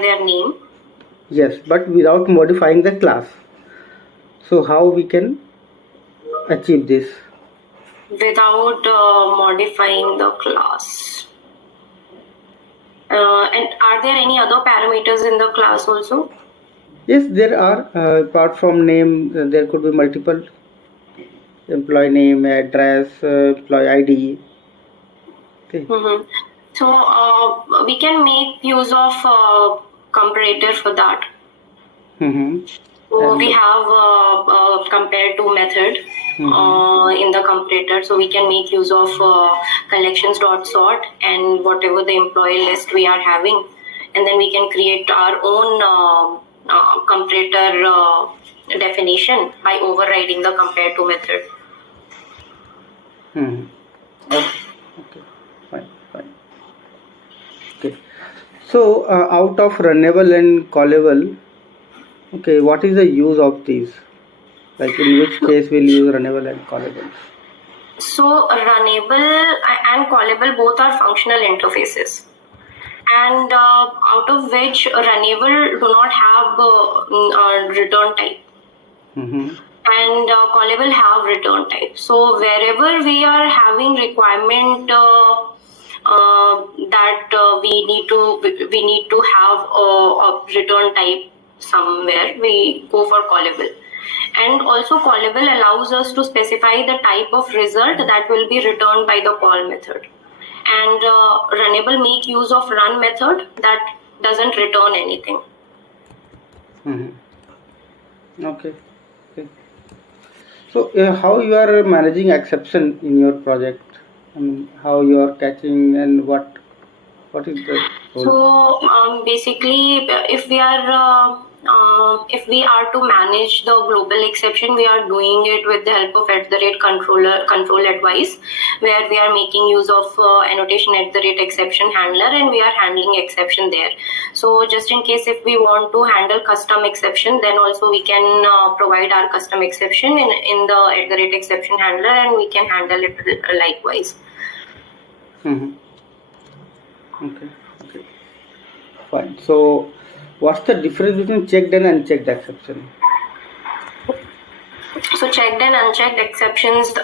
their name. Yes, but without modifying the class. So how we can achieve this? Without modifying the class. And are there any other parameters in the class also? Yes, there are. Apart from name, there could be multiple. Employee name, address, employee ID. Okay. So we can make use of comparator for that. So we have compare to method in the comparator, so we can make use of collections.sort and whatever the employee list we are having, and then we can create our own comparator definition by overriding the compare to method. Okay, fine. Okay, so out of runnable and callable, okay, what is the use of these? Like in which case we'll use runnable and callable? So runnable and callable both are functional interfaces, and out of which runnable do not have return type. And callable have return type. So wherever we are having requirement that we need to have a return type somewhere, we go for callable. And also callable allows us to specify the type of result that will be returned by the call method. And runnable make use of run method that doesn't return anything. Okay. So how you are managing exception in your project? I mean, how you are catching and what is the role? So basically, if we are to manage the global exception, we are doing it with the help of control advice, where we are making use of annotation exception handler, and we are handling exception there. So just in case if we want to handle custom exception, then also we can provide our custom exception in the exception handler, and we can handle it likewise. Okay, fine. So what's the difference between checked and unchecked exception? So checked and unchecked exceptions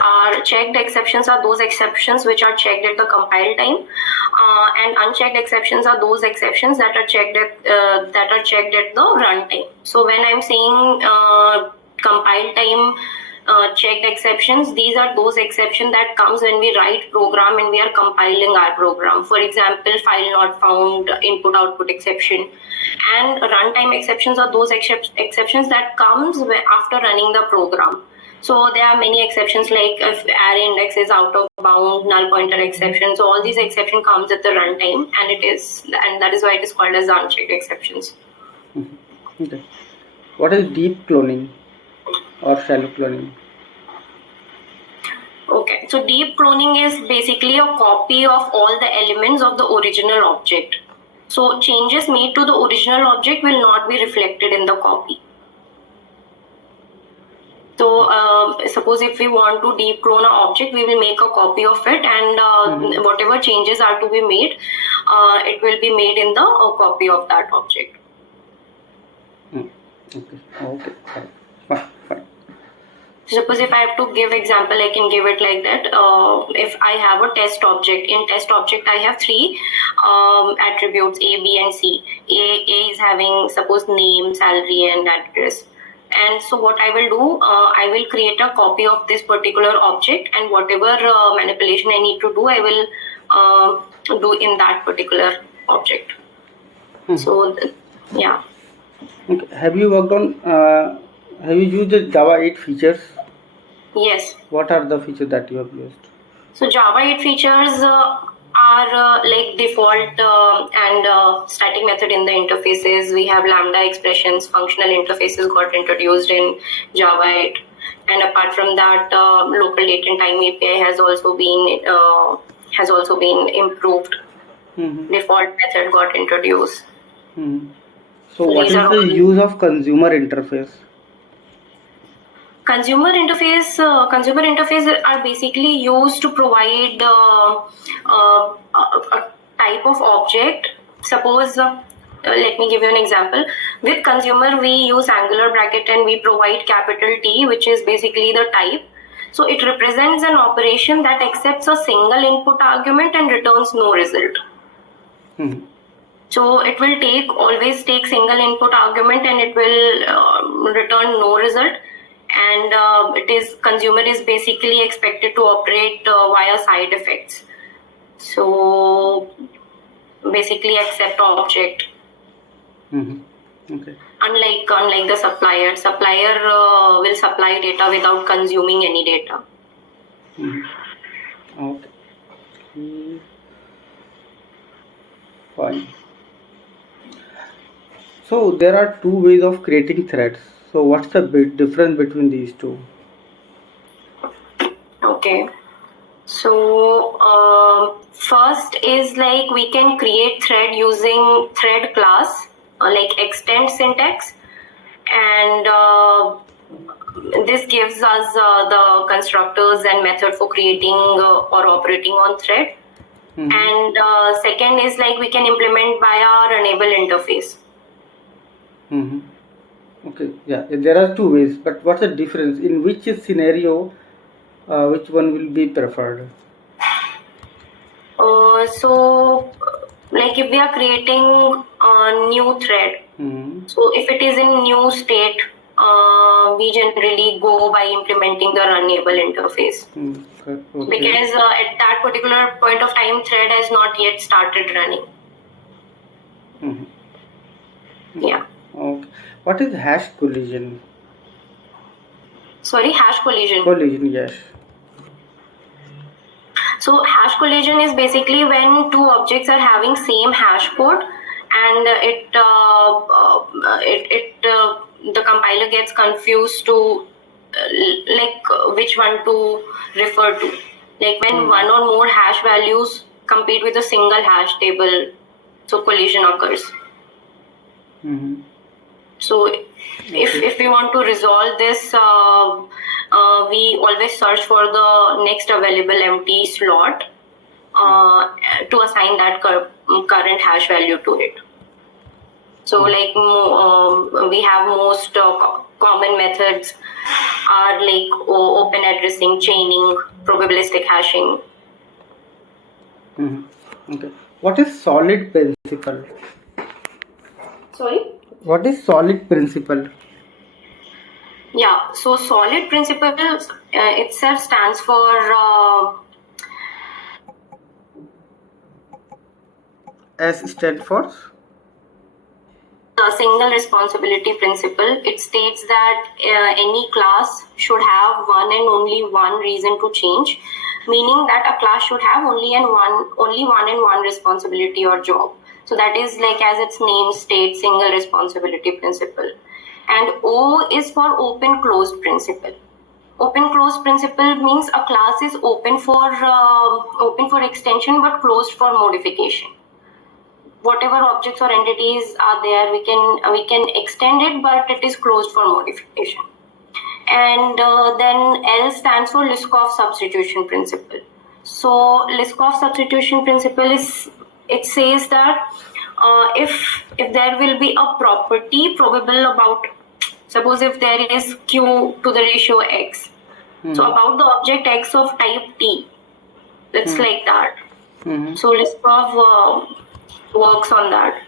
are those exceptions which are checked at the compile time, and unchecked exceptions are those exceptions that are checked at the runtime. So when I'm saying compile time checked exceptions, these are those exceptions that comes when we write program and we are compiling our program. For example, file not found, input output exception. And runtime exceptions are those exceptions that comes after running the program. So there are many exceptions, like if array index is out of bound, null pointer exception. So all these exceptions comes at the runtime, and that is why it is called as unchecked exceptions. Okay. What is deep cloning or shallow cloning? Okay, so deep cloning is basically a copy of all the elements of the original object. So changes made to the original object will not be reflected in the copy. So suppose if we want to deep clone an object, we will make a copy of it, and whatever changes are to be made, it will be made in the copy of that object. Okay, fine. Suppose if I have to give example, I can give it like that. If I have a test object, in test object I have three attributes, A, B and C. A is having suppose name, salary and address. And so what I will do, I will create a copy of this particular object, and whatever manipulation I need to do, I will do in that particular object. So yeah. Okay. Have you worked on have you used the Java 8 features? Yes. What are the features that you have used? So Java 8 features are like default and static method in the interfaces. We have lambda expressions, functional interfaces got introduced in Java 8. And apart from that, local date and time API has also been improved. Default method got introduced. So what is the use of consumer interface? Consumer interface are basically used to provide a type of object. Suppose let me give you an example. With consumer, we use angular bracket and we provide capital T, which is basically the type. So it represents an operation that accepts a single input argument and returns no result. So it will always take single input argument and it will return no result. And consumer is basically expected to operate via side effects. So basically accept object. Okay. Unlike the supplier will supply data without consuming any data. Okay. Fine. So there are two ways of creating threads. So what's the big difference between these two? Okay. So first is like we can create thread using thread class, like extend syntax, and this gives us the constructors and method for creating or operating on thread. And second is like we can implement by our enable interface. Okay, yeah, there are two ways, but what's the difference? In which scenario, which one will be preferred? So like if we are creating a new thread, so if it is in new state, we generally go by implementing the runnable interface. Okay. Because at that particular point of time, thread has not yet started running. Yeah. Okay. What is hash collision? Sorry, hash collision. Collision, yes. So hash collision is basically when two objects are having same hash code, and the compiler gets confused to which one to refer to. Like when one or more hash values compete with a single hash table, so collision occurs. So if we want to resolve this, we always search for the next available empty slot to assign that current hash value to it. So like we have most common methods are like open addressing, chaining, probabilistic hashing. Okay. What is solid principle? Sorry? What is solid principle? Yeah, so solid principle itself stands for S stands for? The single responsibility principle. It states that any class should have one and only one reason to change, meaning that a class should have only one and one responsibility or job. So that is like as its name states, single responsibility principle. And O is for open closed principle. Open closed principle means a class is open for extension but closed for modification. Whatever objects or entities are there, we can extend it, but it is closed for modification. And then L stands for Liskov substitution principle. So Liskov substitution principle it says that if there will be a property probable about, suppose if there is Q to the ratio X, so about the object X of type T, it's like that. So Liskov works on that.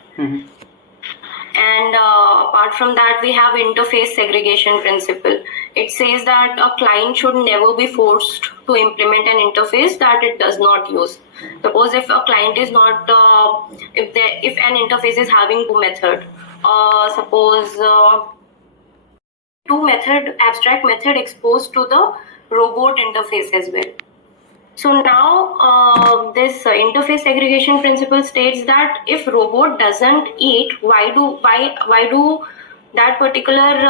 And apart from that, we have interface segregation principle. It says that a client should never be forced to implement an interface that it does not use. Suppose if a client is not, if an interface is having two methods, suppose two method, abstract method exposed to the robot interface as well. So now this interface segregation principle states that if robot doesn't eat, why do that particular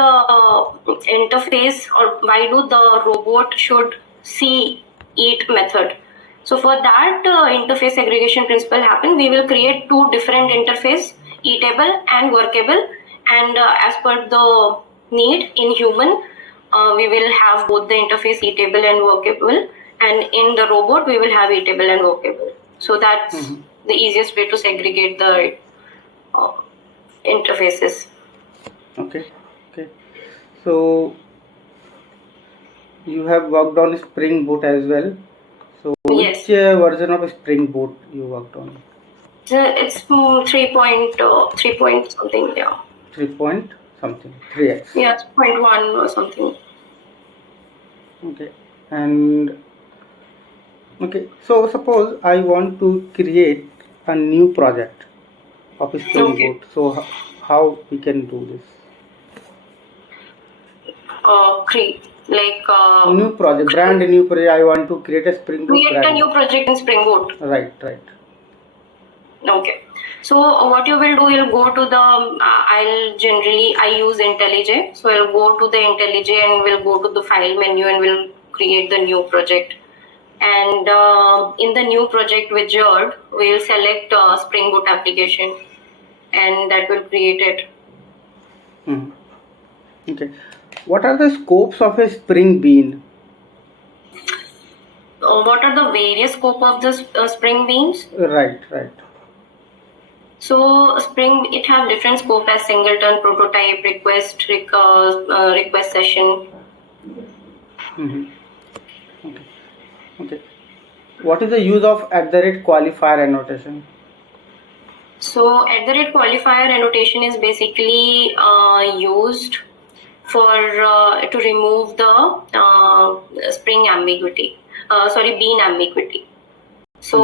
interface, or why do the robot should see eat method? So for that interface segregation principle happen, we will create two different interface, eatable and workable, and as per the need in human, we will have both the interface eatable and workable. And in the robot, we will have eatable and workable. So that's the easiest way to segregate the interfaces. Okay. So you have worked on Spring Boot as well. So Yes. which version of Spring Boot you worked on? It's 3 point something, yeah. 3 point something, 3x. Yeah, 0.1 or something. Okay. And okay, so suppose I want to create a new project of Spring Okay. Boot. So how we can do this? Create like New project, brand new project. I want to create a Spring Boot create a brand new project in Spring Boot. Right. Okay. So what you will do, you'll go to the I use IntelliJ. So I'll go to the IntelliJ and we'll go to the file menu and we'll create the new project. And in the new project wizard, we'll select Spring Boot application, and that will create it. Okay. What are the scopes of a Spring Bean? What are the various scope of the Spring Beans? Right. So Spring, it have different scope as singleton, prototype, request, request session. Okay. What is the use of @qualifier annotation? So @qualifier annotation is basically used for to remove the Spring ambiguity. Bean ambiguity. So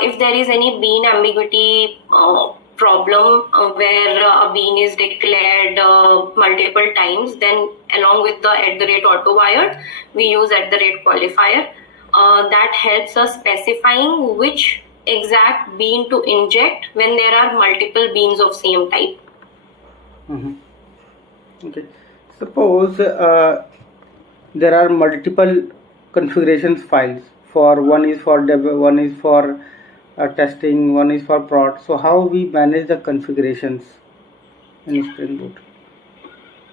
if there is any bean ambiguity problem where a bean is declared multiple times, then along with the @autowire, we use @qualifier. That helps us specifying which exact bean to inject when there are multiple beans of same type. Okay. Suppose there are multiple configurations files. For one is for dev, one is for testing, one is for prod. So how we manage the configurations in Spring Boot?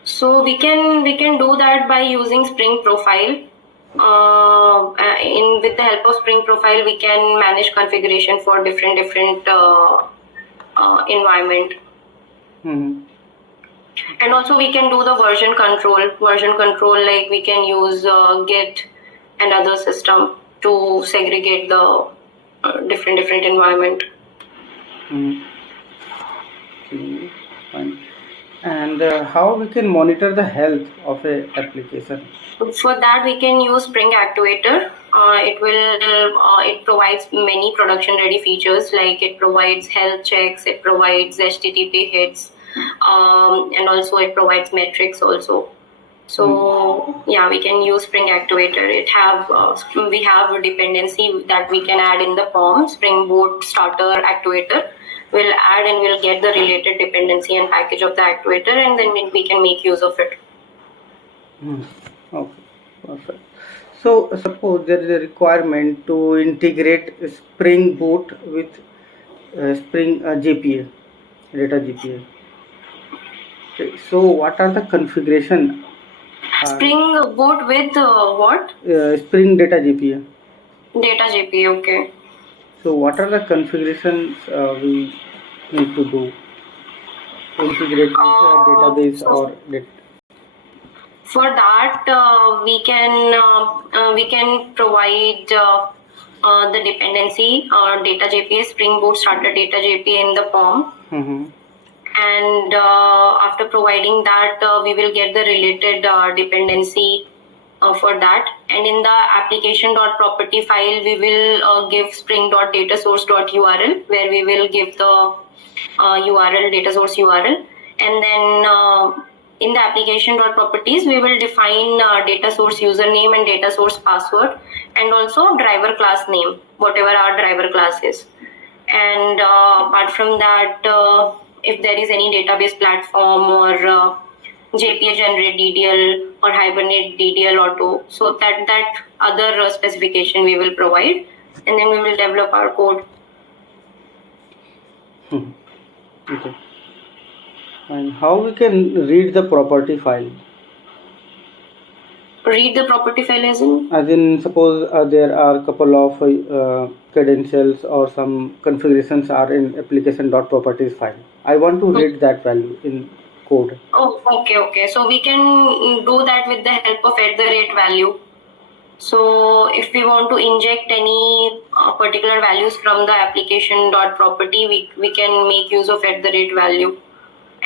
So we can do that by using Spring Profile. With the help of Spring Profile, we can manage configuration for different environment. And also we can do the version control. Like we can use Git and other system to segregate the different environment. Okay, fine. And how we can monitor the health of a application? For that, we can use Spring Actuator. It provides many production ready features, like it provides health checks, it provides HTTP hits, and also it provides metrics also. So yeah, we can use Spring Actuator. We have a dependency that we can add in the form, Spring Boot Starter Actuator. We'll add and we'll get the related dependency and package of the actuator, and then we can make use of it. Okay, perfect. So suppose there is a requirement to integrate Spring Boot with Spring JPA, data JPA. Okay, so what are the configuration? Spring Boot with what? Spring data JPA. Data JPA, okay. So what are the configurations we need to do to integrate with database or data? For that, we can provide the dependency data JPA, Spring Boot Starter data JPA in the form. And after providing that, we will get the related dependency for that. And in the application.property file, we will give spring.datasource.url, where we will give the URL, data source URL. And then in the application.properties, we will define data source username and data source password, and also driver class name, whatever our driver class is. And apart from that, if there is any database platform or JPA generate DDL or Hibernate DDL auto, so that other specification we will provide, and then we will develop our code. Okay. And how we can read the property file? Read the property file as in? As in, suppose there are a couple of credentials or some configurations are in application.properties file. I want to read that value in code. Oh, okay. So we can do that with the help of @value. So if we want to inject any particular values from the application.property, we can make use of @value.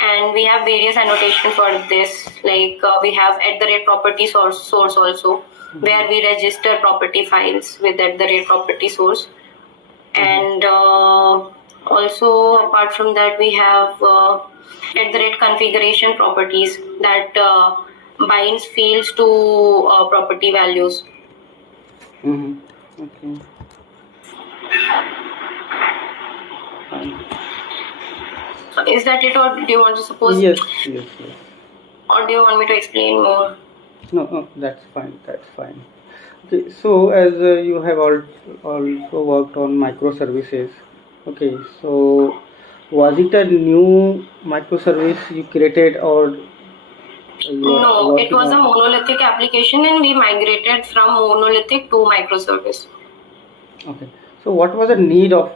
And we have various annotation for this, like we have @property source also, where we register property files with @property source. And also apart from that, we have @configuration properties that binds fields to property values. Okay. Is that it, or do you want to suppose? Yes. Or do you want me to explain more? No, that's fine. Okay, so as you have also worked on microservices, okay, so was it a new microservice you created, or you are No, it working was a on? monolithic application, and we migrated from monolithic to microservice. Okay, so what was the need of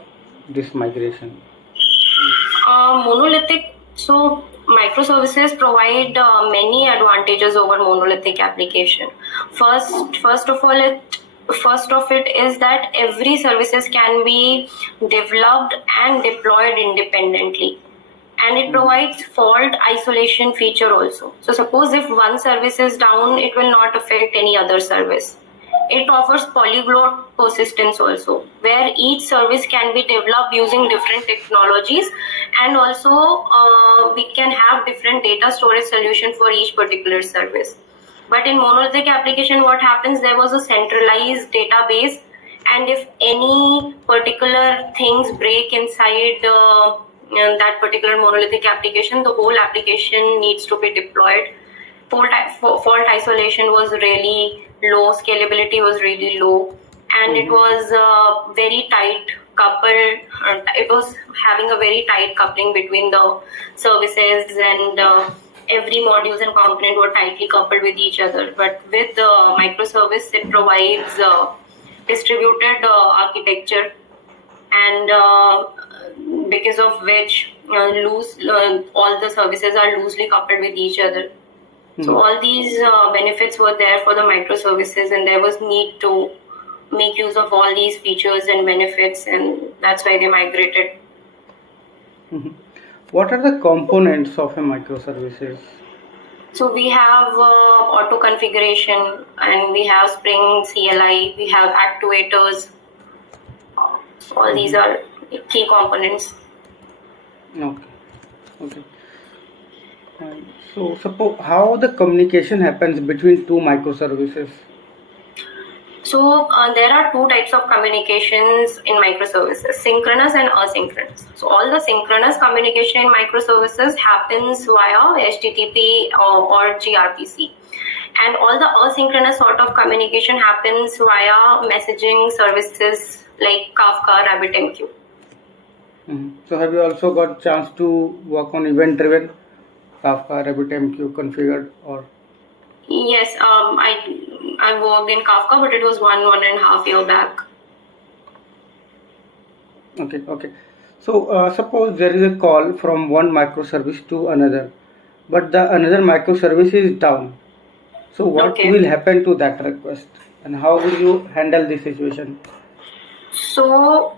this migration? Monolithic. So microservices provide many advantages over monolithic application. First of it is that every services can be developed and deployed independently, and it provides fault isolation feature also. So suppose if one service is down, it will not affect any other service. It offers polyglot persistence also, where each service can be developed using different technologies, and also we can have different data storage solution for each particular service. But in monolithic application, what happens, there was a centralized database, and if any particular things break inside that particular monolithic application, the whole application needs to be deployed. Fault isolation was really low, scalability was really low, and it was very tight coupled. It was having a very tight coupling between the services, and every modules and component were tightly coupled with each other. But with the microservice, it provides distributed architecture, and because of which all the services are loosely coupled with each other. So all these benefits were there for the microservices, and there was need to make use of all these features and benefits, and that's why they migrated. What are the components of a microservices? So we have auto configuration, and we have Spring CLI, we have actuators. All these are key components. Okay. So suppose how the communication happens between two microservices? So there are two types of communications in microservices: synchronous and asynchronous. So all the synchronous communication in microservices happens via HTTP or gRPC, and all the asynchronous sort of communication happens via messaging services like Kafka, RabbitMQ. So have you also got chance to work on event-driven Kafka, RabbitMQ configured, or? Yes, I worked in Kafka, but it was one and a half year back. Okay. So suppose there is a call from one microservice to another, but the another microservice is down. So what will happen to that request, and how will you handle this situation? So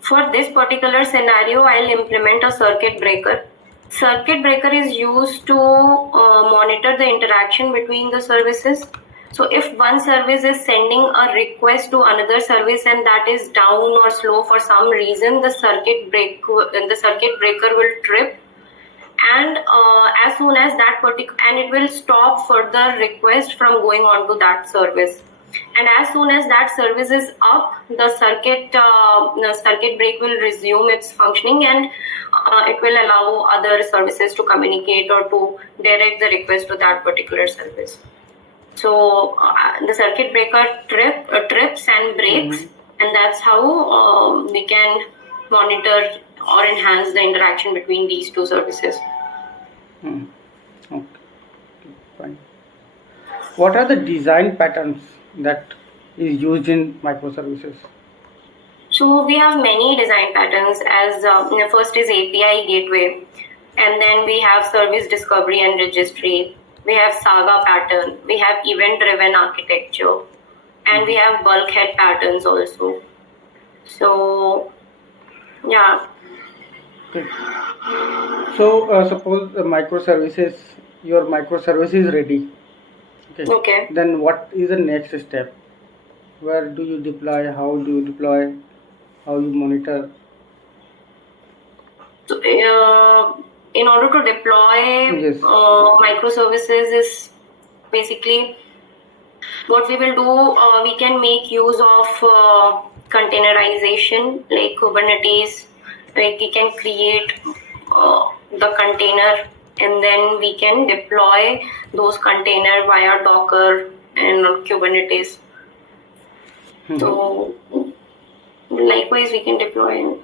for this particular scenario, I'll implement a circuit breaker. Circuit breaker is used to monitor the interaction between the services. So if one service is sending a request to another service and that is down or slow for some reason, the circuit breaker will trip, and as soon as that and it will stop further request from going on to that service. And as soon as that service is up, the circuit break will resume its functioning, and it will allow other services to communicate or to direct the request to that particular service. So the circuit breaker trips and breaks, and that's how we can monitor or enhance the interaction between these two services. Okay, fine. What are the design patterns that is used in microservices? So we have many design patterns. As first is API gateway, and then we have service discovery and registry. We have saga pattern. We have event driven architecture, and we have bulkhead patterns also. So yeah. Okay. So suppose the your microservice is ready. Okay. Okay. Then what is the next step? Where do you deploy? How do you deploy? How you monitor? So, in order to deploy Yes. microservices is basically what we will do. We can make use of containerization like Kubernetes. Like we can create the container and then we can deploy those container via Docker and Kubernetes. So likewise we can deploy.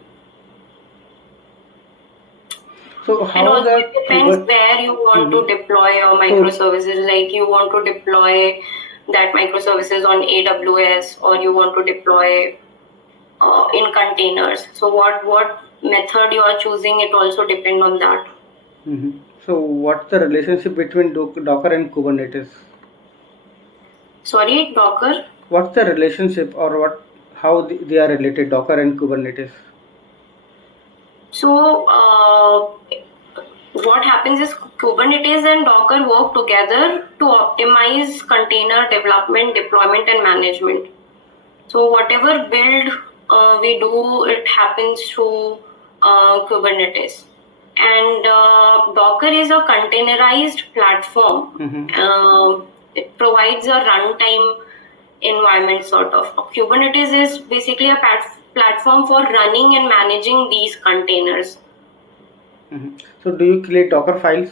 So And how also the it depends where you want to deploy your microservices. Like you want to deploy that microservices on AWS or you want to deploy in containers. So what method you are choosing, it also depend on that. So what's the relationship between Docker and Kubernetes? Sorry, Docker. What's the relationship or how they are related, Docker and Kubernetes? So what happens is Kubernetes and Docker work together to optimize container development, deployment, and management. So whatever build we do, it happens through Kubernetes. And Docker is a containerized platform. It provides a runtime environment sort of. Kubernetes is basically a platform for running and managing these containers. So do you create Docker files?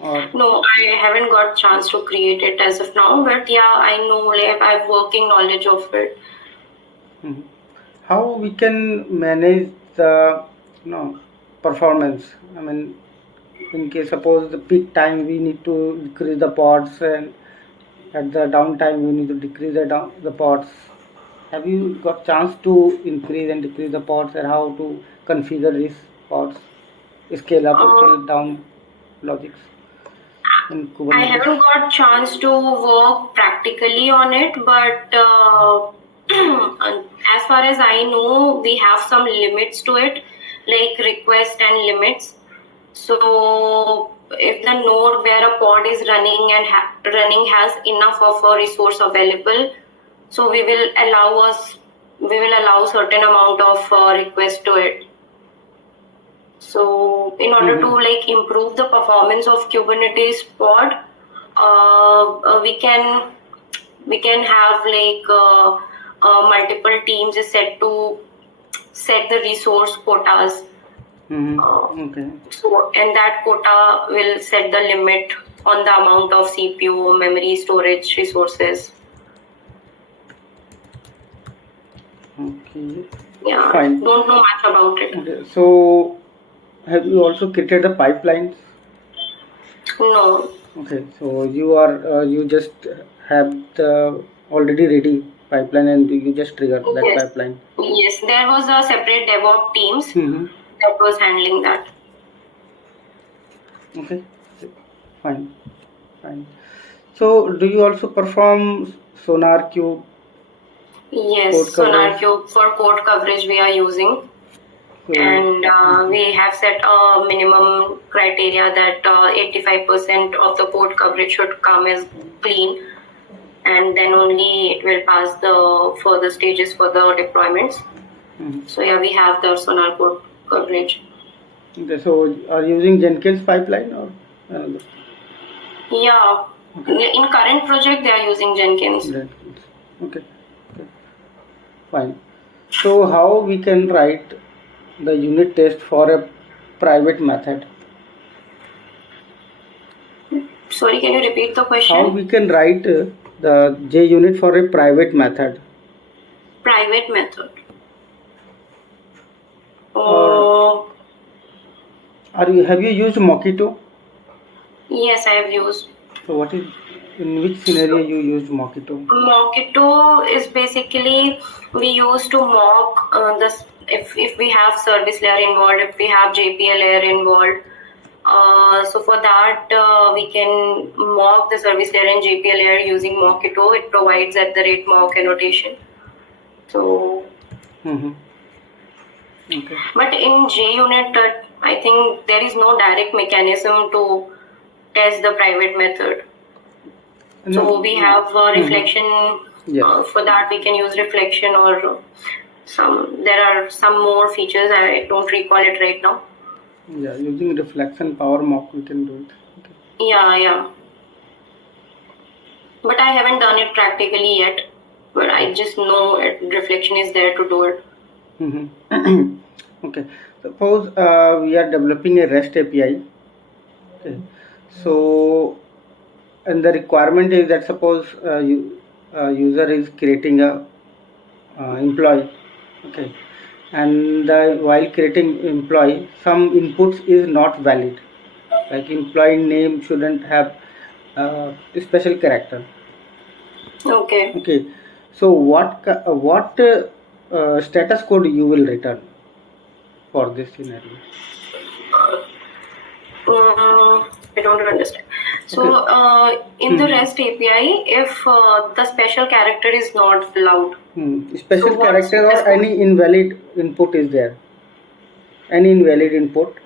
Or No, I haven't got chance to create it as of now, but yeah, I know, like I have working knowledge of it. how we can manage the performance? I mean, in case suppose the peak time we need to decrease the pods and at the downtime we need to decrease the pods. Have you got chance to increase and decrease the pods and how to configure these pods, scale up, scale down logics in I Kubernetes? haven't got chance to work practically on it, but as far as I know, we have some limits to it, like request and limits. So if the node where a pod is running and running has enough of a resource available, so we will allow certain amount of request to it. So in order to like improve the performance of Kubernetes pod, we can have like multiple teams is set to set the resource quotas. Okay. So and that quota will set the limit on the amount of CPU, memory, storage resources. Okay. Yeah, Fine. don't know much about it. Okay. So have you also created the pipelines? No. Okay. So you just have the already ready pipeline and you just trigger that Yes. pipeline. Yes, there was a separate DevOps teams that was handling that. Okay. Fine. Fine. So do you also perform Sonar Cube? Yes, Code Sonar coverage? Cube for code coverage we are using. And we have set a minimum criteria that 85% of the code coverage should come as clean, and then only it will pass the further stages for the deployments. So yeah, we have the Sonar code coverage. Okay, so are you using Jenkins pipeline or another? Yeah, in current project they are using Jenkins. Jenkins. Okay. Fine. So how we can write the unit test for a private method? Sorry, can you repeat the question? How we can write the JUnit for a private method? Private method. Or have you used Mockito? Yes, I have used. So what is In which scenario you used Mockito? Mockito is basically we use to mock this if we have service layer involved, if we have JPA layer involved. So for that we can mock the service layer and JPA layer using Mockito. It provides @mock annotation. So. Okay. But in JUnit, I think there is no direct mechanism to test the private method. So we have reflection. Yes. For that we can use reflection or there are some more features. I don't recall it right now. Yeah, using reflection power mock we can do it. Okay. Yeah. But I haven't done it practically yet. But I just know reflection is there to do it. Okay. Suppose we are developing a REST API. Okay. So, and the requirement is that suppose user is creating a employee. Okay. And while creating employee, some inputs is not valid. Like employee name shouldn't have a special character. Okay. So what status code you will return for this scenario? I don't understand. So in the REST API, if the special character is not allowed, special character or any invalid input is there, any invalid input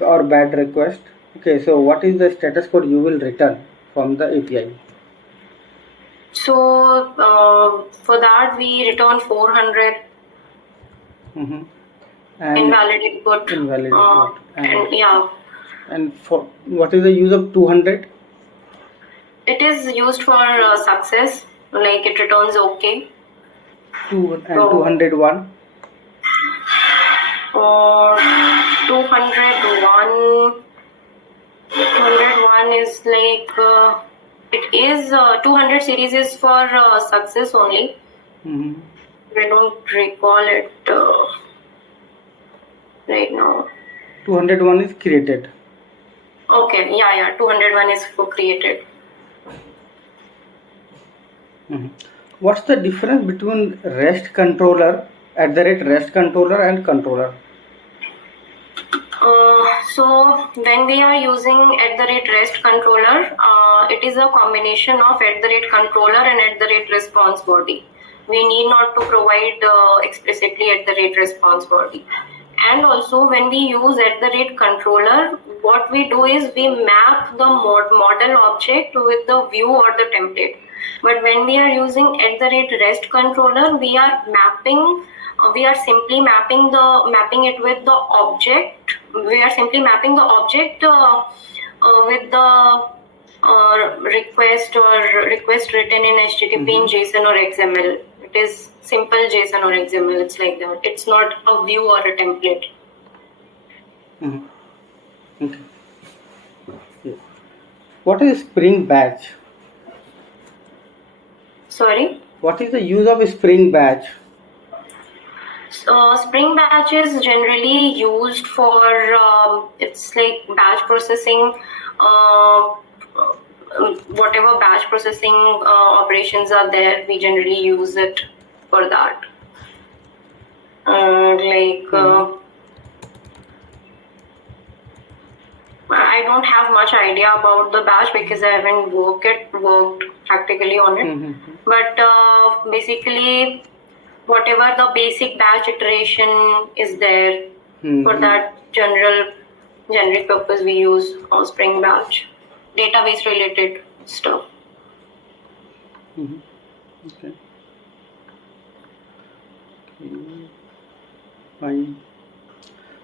or bad request. Okay, so what is the status code you will return from the API? So for that we return 400. And invalid input. And yeah. And for what is the use of 200? It is used for success, like it returns okay. 201? Or 201 is like it is 200 series is for success only. I don't recall it right now. 201 is created. Okay, yeah, 201 is for created. What's the difference between REST controller, @REST controller and controller? So when we are using @REST controller, it is a combination of @controller and @response body. We need not to provide explicitly @response body. And also when we use @controller, what we do is we map the model object with the view or the template. But when we are using @REST controller, we are simply mapping it with the object. We are simply mapping the object with the request written in HTTP in JSON or XML. It is simple JSON or XML. It's like that. It's not a view or a template. Okay. Yeah. What is Spring Batch? Sorry? What is the use of Spring Batch? Spring Batch is generally used for it's like batch processing. Whatever batch processing operations are there, we generally use it for that. I don't have much idea about the batch because I haven't worked practically on it. But basically, whatever the basic batch iteration is there, for that generic purpose, we use Spring Batch, database related stuff. Okay. Fine.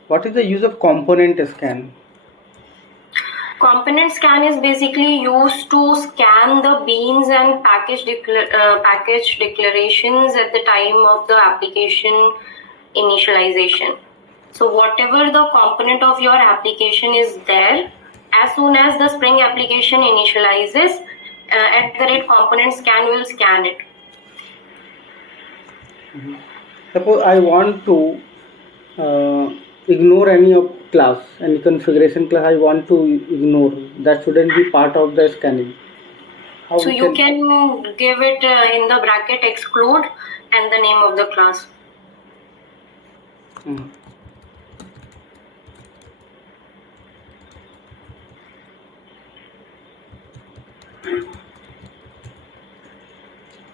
What is the use of component scan? Component scan is basically used to scan the beans and package declarations at the time of the application initialization. So whatever the component of your application is there, as soon as the Spring application initializes, @component scan will scan it. Suppose I want to ignore any of class, any configuration class I want to ignore, that shouldn't be part of the scanning. How So we you can give it in the bracket exclude and the name of the class. Mhm.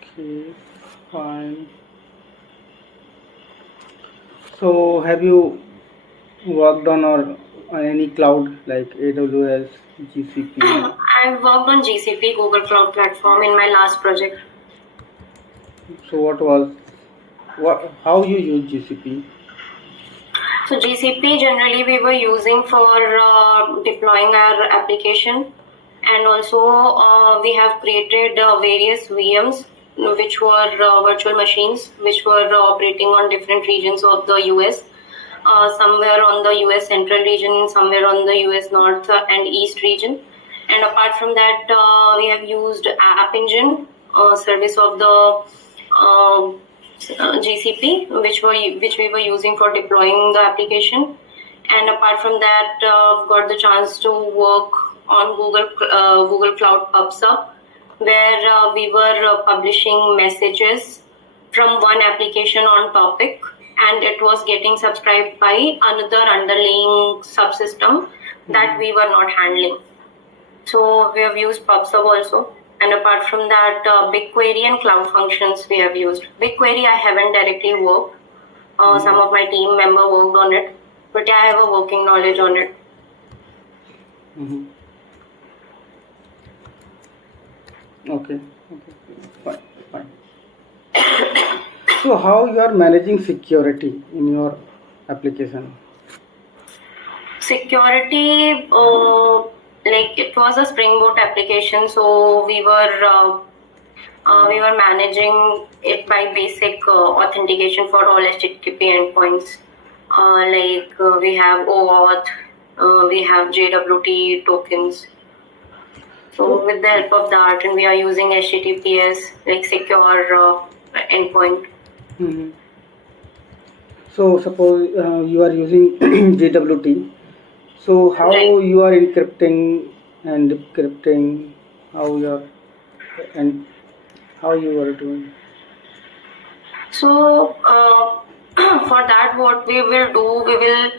Okay, fine. So have you worked on any cloud like AWS, GCP? I've worked on GCP, Google Cloud Platform, in my last project. So how you use GCP? So GCP generally we were using for deploying our application, and also we have created various VMs which were virtual machines which were operating on different regions of the US. Somewhere on the US central region, somewhere on the US north and east region. And apart from that, we have used App Engine, service of the GCP, which we were using for deploying the application. And apart from that, got the chance to work on Google Cloud PubSub, where we were publishing messages from one application on topic, and it was getting subscribed by another underlying subsystem that we were not handling. So we have used PubSub also. And apart from that, BigQuery and Cloud Functions we have used. BigQuery I haven't directly worked. Some of my team member worked on it, but yeah, I have a working knowledge on it. Mm-hmm. Okay, fine, fine. So how you are managing security in your application? Security, like it was a Spring Boot application, so we were managing it by basic authentication for all HTTP endpoints. We have OAuth, we have JWT tokens. So with the help of that, and we are using HTTPS, like secure endpoint. Mm-hmm. So suppose you are using JWT. So how Right. you are encrypting and decrypting? How you are and how you are doing? So for that, what we will do, we will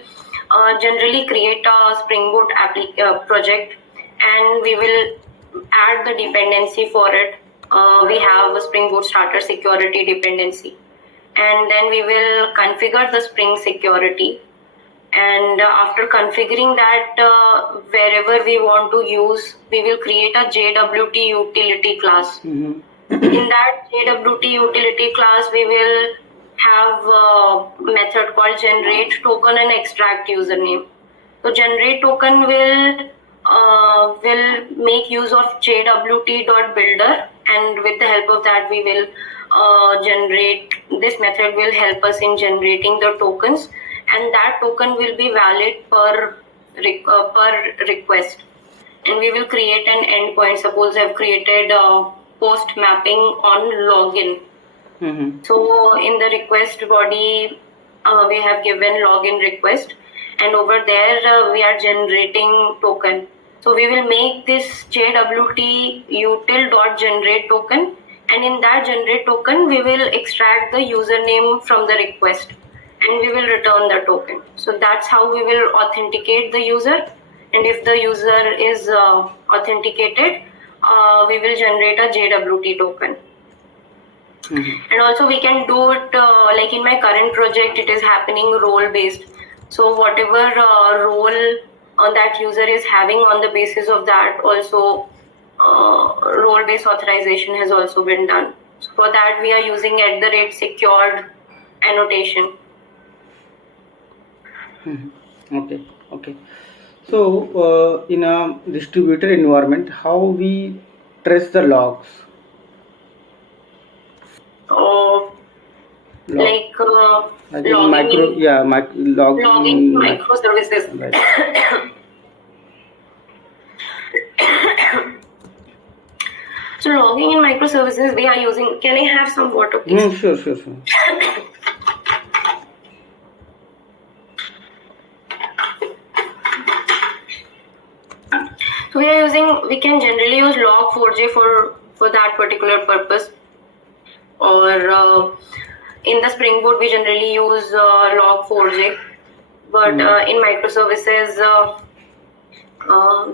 generally create a Spring Boot project, and we will add the dependency for it. We have a Spring Boot starter security dependency, and then we will configure the Spring security. And after configuring that, wherever we want to use, we will create a JWT utility class. Mm-hmm. In that JWT utility class, we will have a method called generate token and extract username. So generate token will make use of jwt.builder, and with the help of that, we will generate. This method will help us in generating the tokens, and that token will be valid per request. And we will create an endpoint. Suppose I've created a post mapping on login. Mm-hmm. So in the request body, we have given login request, and over there we are generating token. So we will make this JWT util.generate token, and in that generate token, we will extract the username from the request, and we will return the token. So that's how we will authenticate the user. And if the user is authenticated, we will generate a JWT token. Mm-hmm. And also we can do it like in my current project, it is happening role based. So whatever role that user is having, on the basis of that, also role based authorization has also been done. So for that, we are using @secured annotation. Mm-hmm. Okay. So in a distributed environment, how we trace the logs? Log. Like Like in logging logging microservices. Right. So logging in microservices, we are using. Can I have some water, please? Sure. So we can generally use log4j for that particular purpose. Or in the Spring Boot, we generally use log4j, but in microservices,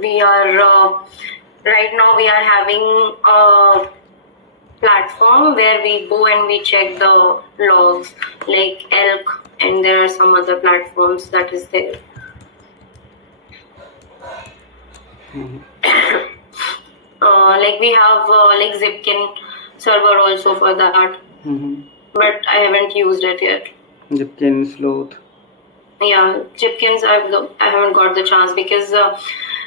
we are right now we are having a platform where we go and we check the logs like elk, and there are some other platforms that is there. Like we have like Zipkin server also for that, but I haven't used it yet. Zipkin, Sloth. Yeah, Chipkins I haven't got the chance because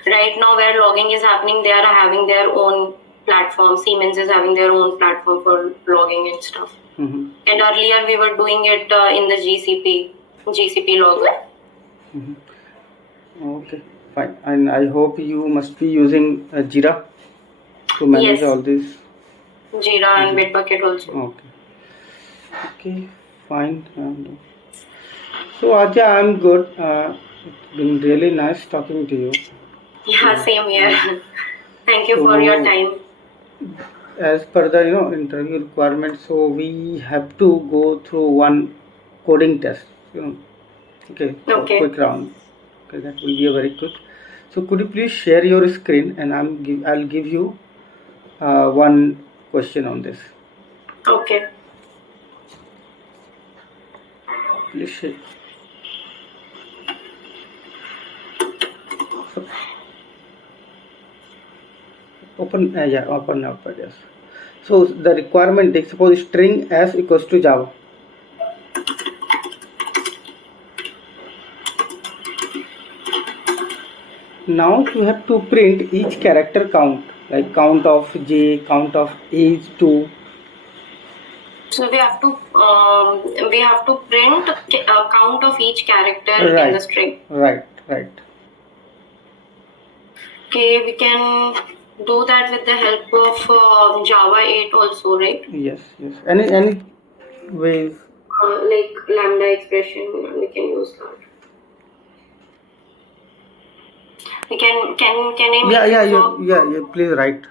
right now where logging is happening, they are having their own platform. Siemens is having their own platform for logging and stuff. And earlier we were doing it in the GCP logger. Okay, fine. And I hope you must be using Jira to manage Yes. all this. Jira and Bitbucket also. Okay. Okay, fine. So Aja, I'm good. It's been really nice talking to you. Yeah, same here. Thank you for your time. As per the interview requirements, so we have to go through one coding test. Okay. Okay. Quick round. Okay, that will be a very quick. So could you please share your screen, and I'll give you one question on this. Okay. Please share. Open Notepad, yes. So the requirement is, suppose string s equals to Java. Now you have to print each character count, like count of j, count of age 2. So we have to print a count of each character in the string. Right. Okay, we can do that with the help of Java 8 also, right? Yes. Any ways? Like lambda expression, we can use that. We can I make Yeah. Please write.